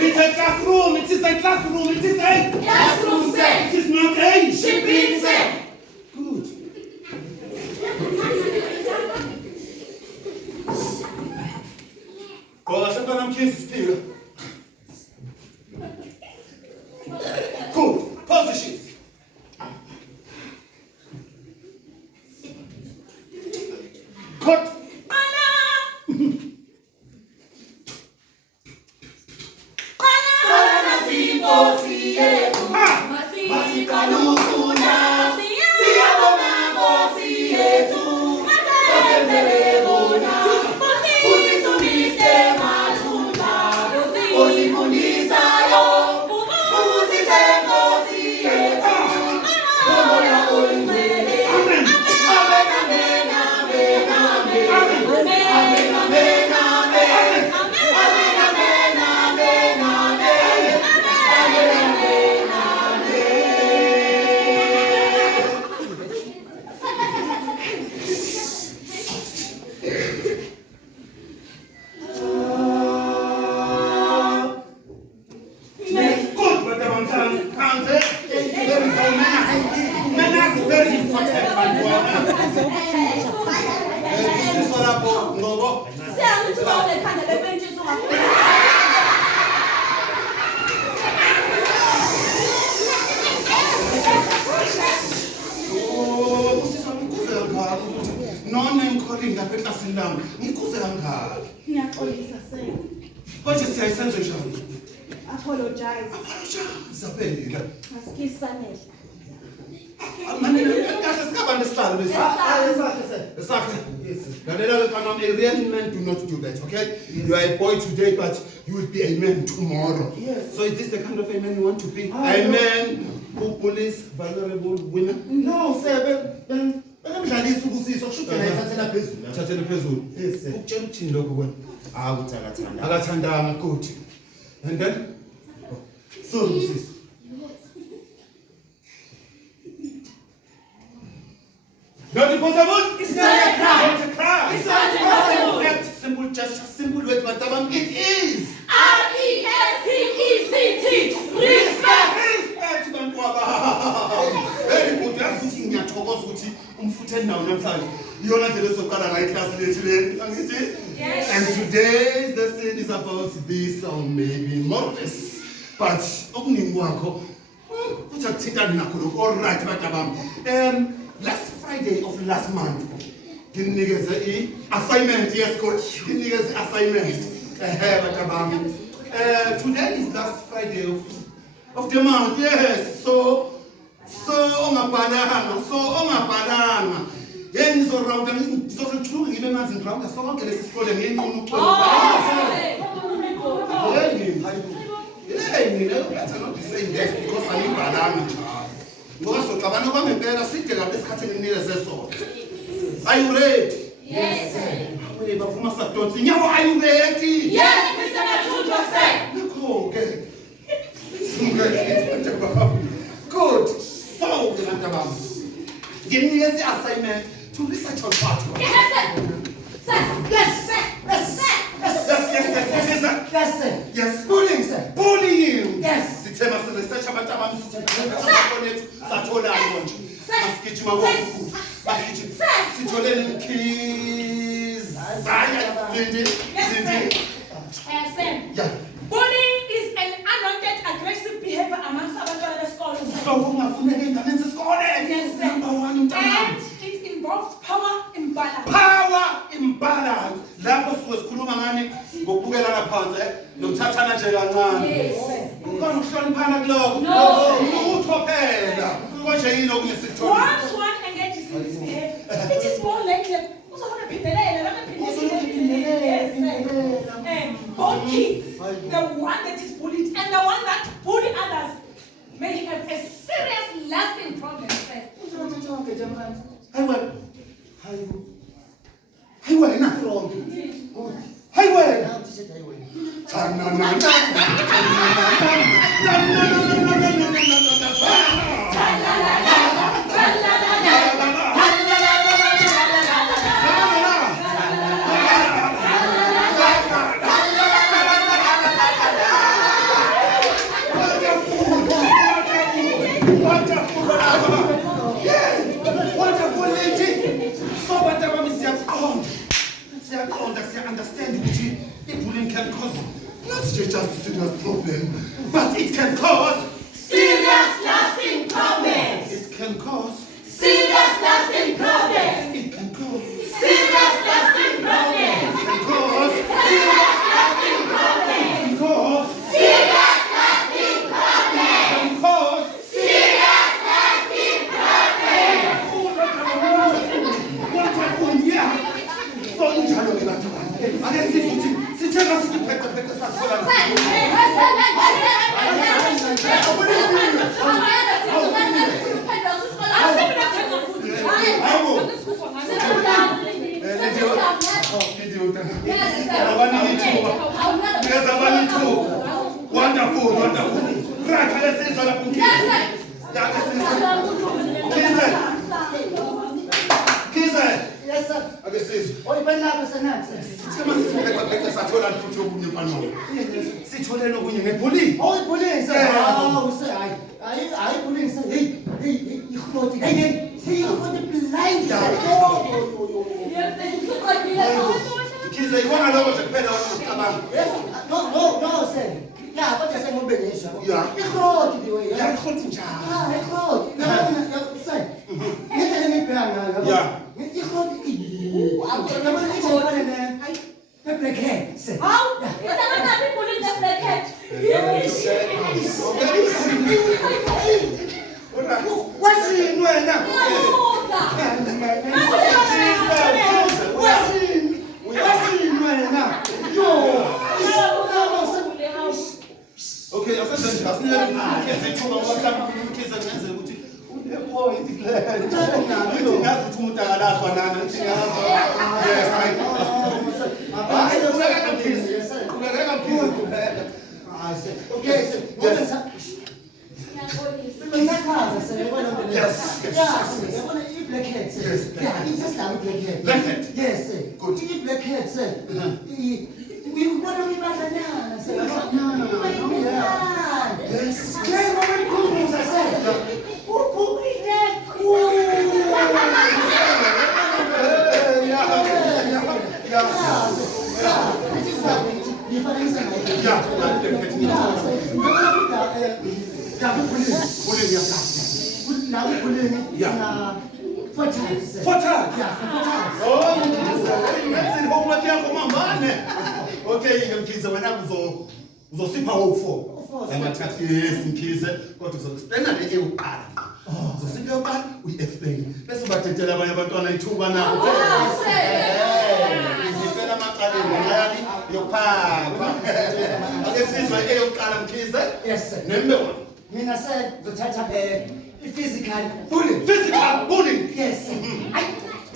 It's a classroom. It is a classroom. It is a classroom, sir. It is not a shipping, sir. Good. Gola shaka namkhenzi siphila. Good. Positions. Cut. Apologize. A real man do not do that, okay? You are a boy today, but you will be a man tomorrow. Yes. So is this the kind of a man you want to be? A man who bullies vulnerable women? No, sir. And then? So, sis. Not impossible? It's not a crime. Not a crime. It's not impossible. Act, simple gesture, simple word, but it is. RESPECT. Respect. Respect, bantwana. Very good. That's what you ngiyathokoza ukuthi umfuthe nawo namhlanje. Iyona nje lesoqala ngayi class lethu le. Angithi? Yes. And today's lesson is about this or maybe more or less. But okuningi kwakho uthi akuthintani nakho lokho. All right, bantabami. Last Friday of last month, nginikeze assignment. Yes, coach. Nginikeze assignment. Bantabami. Today is last Friday of the month. Yes. So ongabhalanga. Ngizorrawuda ngizofuna ngibe manzi ngrawuda sonke lesisikole ngenqunu better not be saying this because angibhalanga njalo. Ngoba soxabana kwangempela side lapha esikhathini enginikeze sona. Are you ready? Yes, sir. Wena bavuma sadonsa inyawo. Are you ready? Yes, Mr. Mathunjwa, sir. Nakho ke. Good. So, bantabami. Nginikeze assignment to research on part. Yes, sir. Sir. Yes, sir. Yes, sir. Yes, sir. Yes. Bullying, sir. Bullying. Yes. Sithema research abantabami sathola nje. Masigijima ngoku. Sitholeni keys. Sir. Yeah. Bullying is an unwanted aggressive behavior amongst abantwana besikole. So kungafuneka enganeni isikole. Yes, sir. Number 1 umntana. And it involves power imbalance. Power imbalance. Lapho sikhuluma ngani ngokubukela laphansi nokuthathana nje kancane. Yes, sir. Ukona ukuhloniphana kuloko. No. Uthophela. Konje yini okunesithoni? Once one engages in this behavior, it is more likely uzobona phindelela both kids, the one that is bullied and the one that bully others, may have a serious lasting problem. Highway. Wonderful, wonderful. Yes, wonderful lady. So whatever I understand that bullying can cause not just a serious problem, but it can cause Serious lasting problems. it can cause Serious lasting problems. it can cause Serious lasting problems. it can cause Serious lasting problems. because Serious lasting problems. because Serious lasting problems. wonderful, yeah. So njalo ke bantu bami. Ake sithi sithenga sithi pheke sathola. Wonderful, wonderful. Right, let's say lapho mkhize. Ya Kize. Yes, sir. Ake sizwe. Oyibelapha senathi. Sithema sithi pheke sathola futhi okunye mfana. Sithole nokunye ngebhuli. Oyibulisa. Hawu se hayi bulisa. Hey, ikhoti. Hey, ikhoti blind. Kize ibona lokho nje kuphela wacabanga. Yes. No, sir. Yeah, kodwa sengobelesha. Yeah. Ikhoti diwe. Ya ikhoti njalo. Ah, ikhoti. Yabona, sir. Ngeke ngibheka ngayo. Yeah. Ikhoti. Yabona ikhoti ne. Black hair, sir. How? What are people in the black hat? Wasini wena? Okay, asenze asinethuba ngoba umkhize ngenze ukuthi unepoint plan. Ngazi ukuthi umuntu akalahlwa nana ngithi ngazo. Yes, Okay, ngimkhize wena uzosipha wo4. Ngamathathu yes ngikhize kodwa uzospenda le eyokuqala. Uzosipha yokuqala uyi-explain. Bese ubathethela abanye abantwana ithuba nabo. Ngifela amacaleni ngayali yokuphakwa. Ake sizwe eyokuqala mkhize. Yes, sir. Number 1. Mina sir, ngizothatha physical bullying. Physical bullying. Yes.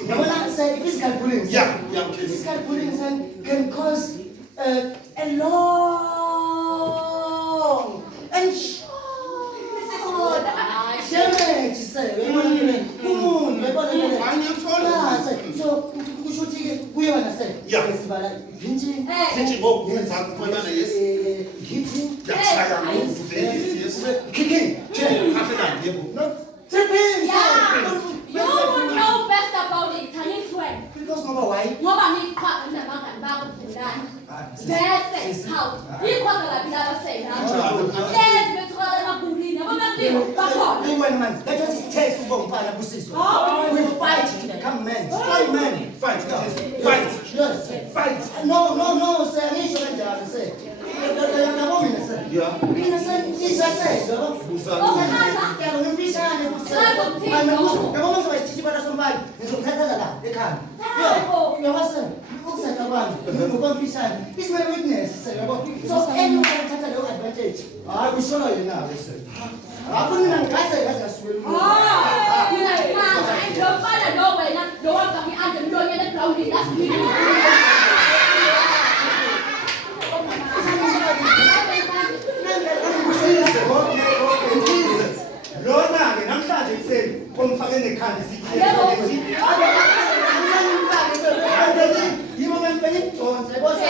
Yabona sir, physical bullying. Yeah, mkhize. Physical bullying can cause a long and short damage, sir. Umuntu yabona so kusho ukuthi kuyona sir. Yeah. Sibala pinching. Sithi ngokwenza kuphonyana yes. Hitting. Yachaya yes. Kicking. Hafela yebo. No. Tripping. You know best about it. Can you swear? Because ngoba why? Ngoba ngiqhaqa nabangani bakho Bhulani. Bese how? Ikhona la bila basena. Yes, bethola amagulini. Abamaqhiwo bakhona. Wait, man. Let us taste ubomfana busiswa. We fight to become men. Strong men. Fight. Yes. Fight. No, sir. Ngisho kanjalo, sir. Yabo mina, sir. Yeah. Mina, sir. Ngisasezwa. Ngiyalo ngimfishane futhi. Yabo manje bana sombali. Ngizomthatha la ekhaya. Yabo sir. Ukusaka kwami. Ngomfishane. Is my witness, sir. Yabo. So anyone can take the advantage. Hayi kushola yena ke, sir. Apho mina ngikaze ngasuwela umuntu. Mina ngifana ngiyofana lo wena lo wangami ande mlonyele ground last week. Lona ke namhlanje kuseni komfake nekhanda sithi. Yibo ngempela idonse bose.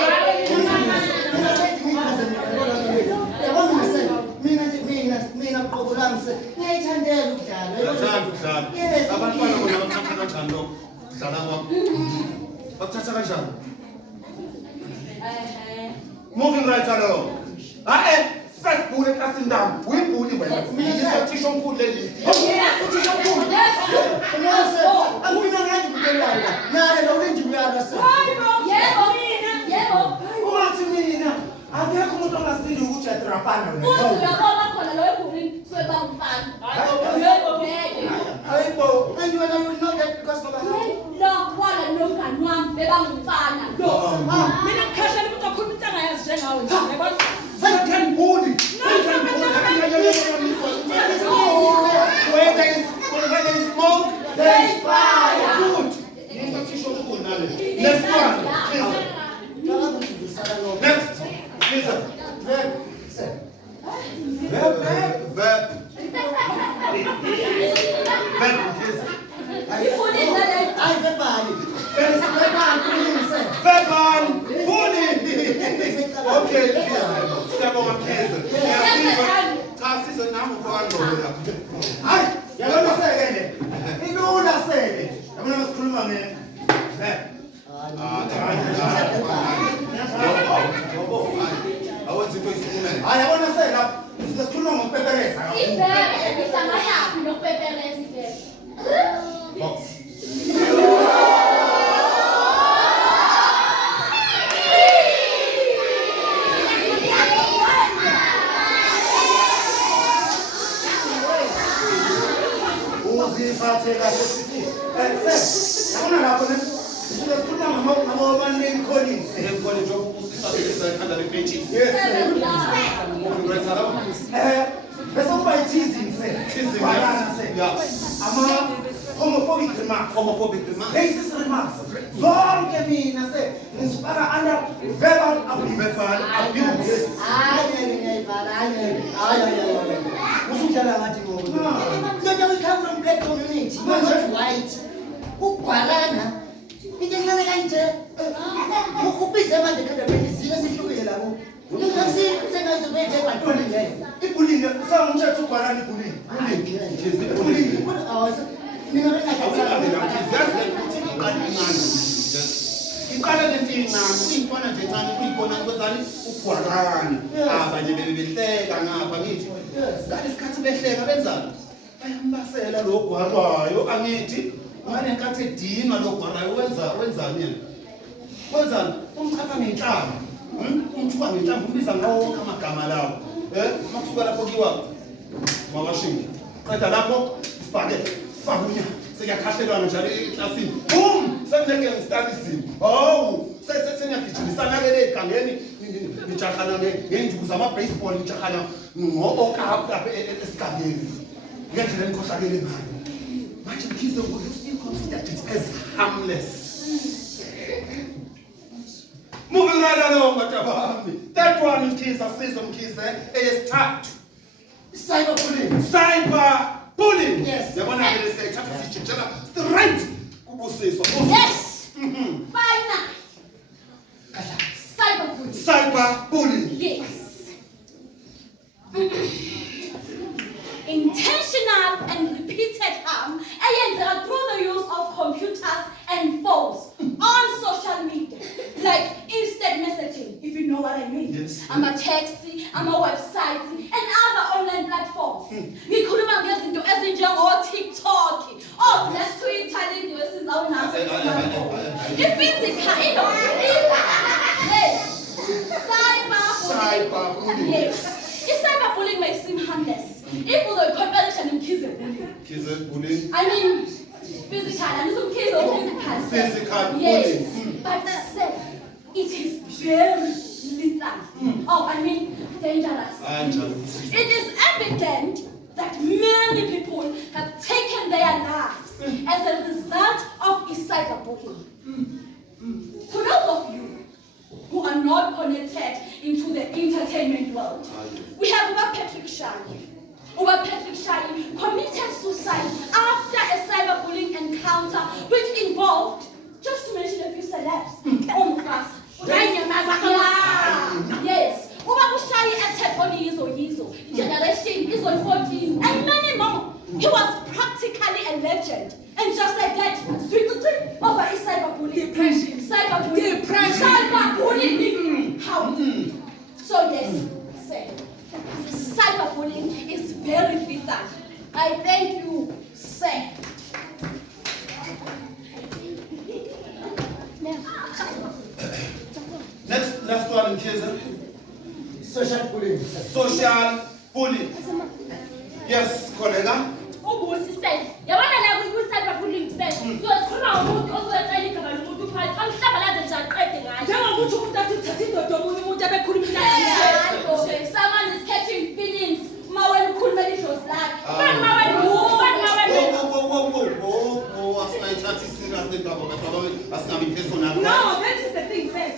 Mina qobo lami se. Ngiyayithanda Uyathanda ukudlala. Yes. Abantwana bona bakuthatha kanjani lokho? Dlala kwakho. Bakuthatha kanjani? Moving right along. First bully classing down. We bully wena. Mina thisha omkhulu le list. Uthisha omkhulu. Angina ngathi kutelana. Naye lo wenje uyara sir. Yebo. Uthi mina akekho umuntu ongasibili ukuthi uyatrapana wena. Uyabona khona lo ebulini soba umfana. Hayibo, and you know that because of Lo wala nomngani wami bebangumfana. Mina ngikhashela umuntu okhuluma into angayazi njengawe nje. Yabona? Second bully. Where there is smoke, there is fire. Good. Next one. Next. Listen. Verb. Okay, step on kids. Tassis and now Hayi, yabona sekele. Ilula sele. Yabona masikhuluma ngene. Hayi yabona sele lapha. Sisikhuluma ngokupepereza. Ibheke ihlanga yaphi nokupepereza ibheke. Uziphathe kahle sithi. Yabona lapho ne. Sisikhuluma ngabo Collins. Yes. Bese kuba i-teasing se. Balana se. Ama homophobic remarks. Racist remarks. Zonke mina se ngisifaka under verbal abuse. Hayi. Usudlala ngathi ngoba. Look, we come from black community. We are not white. Ugwalana. Into encane kanje. Ubize manje khanda bezizwe sihlukile lapho. Ibullying, sangumthetho ugwalana ibullying. Ibullying. Iqala lento incane, kuyintwana nje encane kuyibona kwenzani ugwalana. Abanye bebehleka ngapha ngithi. Ngale isikhathi behleka benzani? Bayambasela lo gwalwayo angithi. Ngale nkathi edinga lo gwalwayo wenzani yena? Wenzani? Umchapha ngenhlamba. Umthuka ngenhlamba umbiza ngawo wonke amagama lawo. Makusuka lapho kiwa mawashingi. Qeda lapho sibhake fakunya sekuyakhahlelwana njalo eklasini. Boom! Sekuneke ngistabisini. Hawu, sesengiyagijimisa ngale egangeni ngijahana ngenduku zama-baseball ngijahana ngo-okapu lapha esigangeni. Ngendlela engikhohlakele ngayo. Manje mkhize you still consider it as harmless. Moving right along, Matabami. That one Mkhize, Mkhize, eyesithathu. Cyberbullying. Yes. Yabona vele siyayithatha siyitshela straight kubusiswa. Yes. Fine. Cyberbullying. Yes. Intentional and repeated harm eyenzeka through the use of computers and phones on social media, like instant messaging, if you know what I mean. Yes. Ama-text, ama-websites, and other online platforms. Ngikhuluma ngezinto ezinjengo-TikTok, Black Twitter, into esizawunazo i-smartphone. I-physical, cyberbullying. Yes. I-cyberbullying may seem harmless. If we go competition in Mkhize bullying. I mean, physical, and some kids are Physical yes. bullying. But it is very lethal. Dangerous. It is evident that many people have taken their lives as a result of cyberbullying. For those of you who are not connected into the entertainment world, we have Patrick Shani. Patrick Shani committed suicide after a cyberbullying encounter which involved, just to mention a few celebs, yes. Shani acted on Yizo, Generation, Yizo 14, and many more. He was very lethal. I thank you, sir. Next, last one in case. Social bullying. Social bullying. Yes, colleague. Ubusi said, yabona la kuyisaba bullying said. So sikhuluma ngomuntu oswetshela igama lomuntu phansi. Angihlabalaze nje aqede ngayo. Njengokuthi umuntu athi uthatha indoda omunye umuntu abekhuluma Someone is catching feelings. Uma wena ukhuluma idlozi lakhe. Bani uma wena Asingayithathi serious le ndaba kodwa asingabi personal. No, that is the thing, says.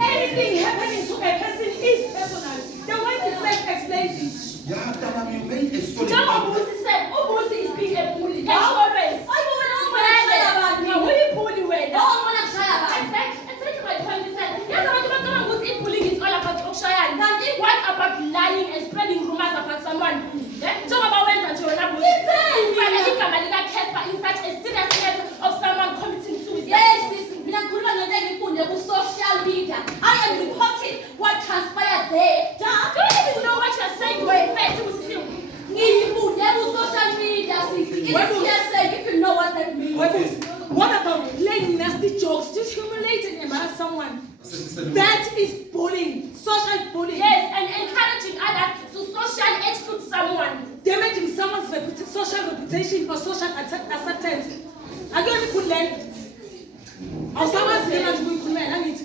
Anything happening to a person is personal. The way the text explains it. Yeah, Taba, you made a solid John point. Obusi said, Obusi is being a bully. That's always. I don't want to try about me. Who you bully with? I don't want to try about exactly my point is that yes, I want to talk about bullying is all about Okshayan. Now, what about lying and spreading rumors about someone? Talk about when that you're not bullying. In such a serious case of someone committing suicide. Yes, social media. I am reporting what transpired there. Do you even know what you're saying to a face? Social media. It's hearsay if you know what that means. What about playing nasty jokes, just humiliating and embarrass someone? That is bullying, social bullying. Yes, and encouraging others to socially exclude someone. Damaging someone's social reputation or social acceptance. Are you only good learn? Or someone's name to be good learn? I need.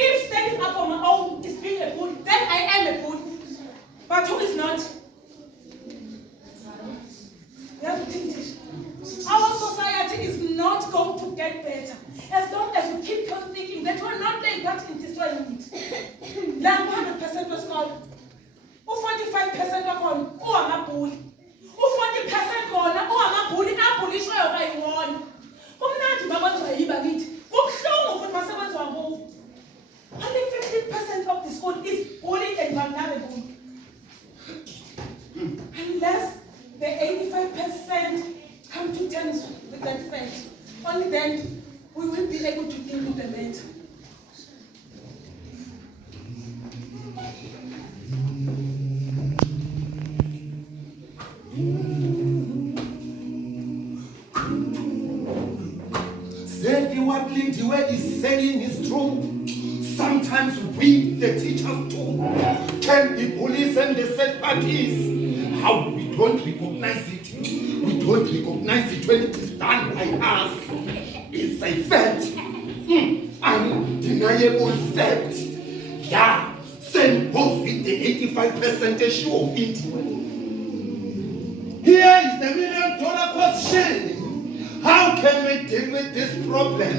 If standing up on my own is being a bully, then I am a bully. But who is not? We have to think this. Our society is not going to get better as long as we keep on thinking that we're not doing that in destroying it. Like 100% was called, 45% were called, I'm a bully. 40% called, I'm a bully, I'm bully, so I won. Only 50% of the school is bullying and vulnerable. Unless the 85% come to terms with that fact, only then we will be able to deal with the matter. Exactly what Lindy is saying is true. Sometimes we, the teachers too, can be bullies and the third parties. How we don't recognize it. We don't recognize it when it is done by us. It's a fact. Undeniable fact. Yeah, same goes with the 85% sure of it. Here is the $1 million question. How can we deal with this problem?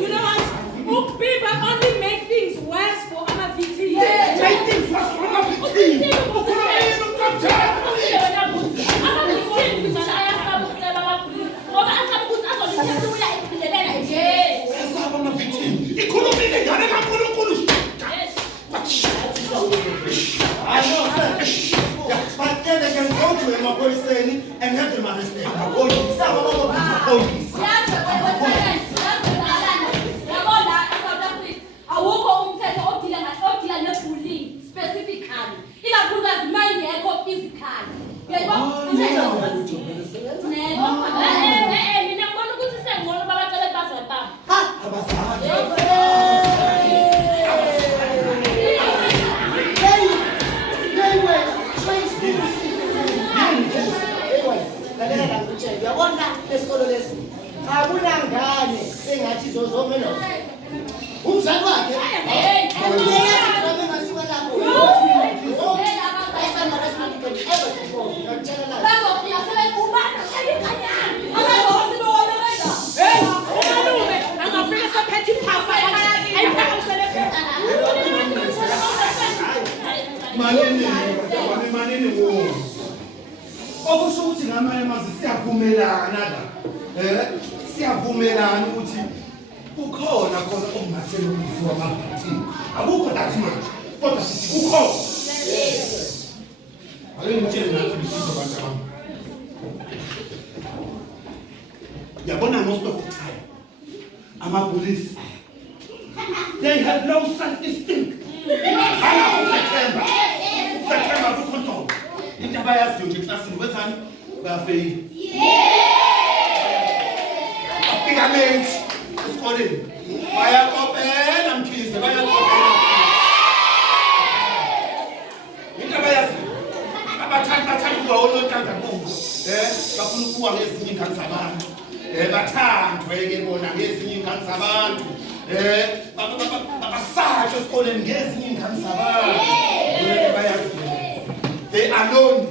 You know what? People only make things worse for other victims. Make things worse for other victims. And have them arrested. Tracy. akunangane engathi zozonke lo umzali wakhe manini wo okusho ukuthi ngamanye amazwi siyavumelana la siyavumelana ukuthi ukhona khona okungathela ukuthi wamabhathini akukho lathi manje kodwa sithi ukhona ake ngitshele nathi bisizwe abantu abami yabona most of the time amapolisi they have no self-esteem September kucontrol. Into abayaziyo nje eklasini wenzani? Bayafeyila. Bafika late esikoleni. Bayakopela mkhize, bayakopela. Into abayaziyo. Bathanda ukuba onontanga kubo. Bafuna ukuwa ngezinye ingane zabantu. Bathandwe ke bona ngezinye ingane zabantu. Babasasha esikoleni ngezinye ingane zabantu. They alone.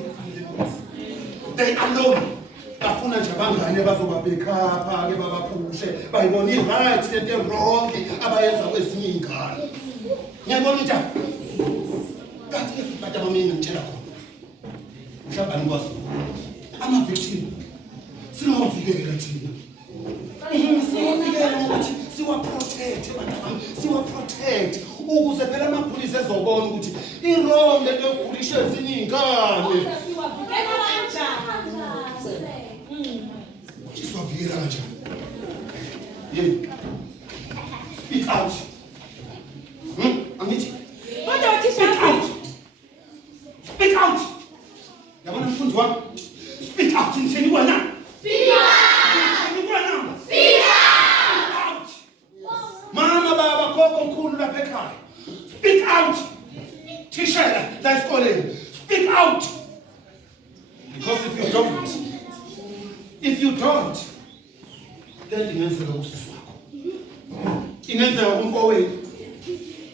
Bafuna nje abangane bazobabhekapha ke babaphushe bayibona i-right lento wrong abayenza kwezinye ingane. Ngiyabona njani? Kanti abantu abamini ngitshela khona. Mhlawumbe nikwazi. Ama-victim sinowavikela thina. Siwavikela ngokuthi siwa-protect abantu abami, siwa-protect ukuze phela amapholisi ezobona ukuthi i-wrong lento yokugulisha ezinye iy'ngane. Siwavikela kanjani? Yebo. Speak out. Angithi? Speak out. Speak out. Yabona mfundi wami? Speak out ngithini wena? Speak out. Mama, baba, gogo, mkhulu lapha ekhaya. Speak out. Tishela la esikoleni. Speak out. Because if you don't, then ingenzeka usisi wakho. Ingenzeka kumfowenu.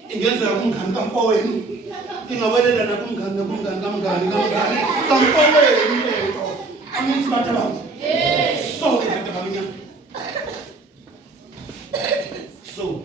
Ingenzeka kumngane kamfowenu. Ingawelela nakumngane kamngane kamfowenu lento. Angithi bantu abami. Yes. So ke bantu abami. Oh,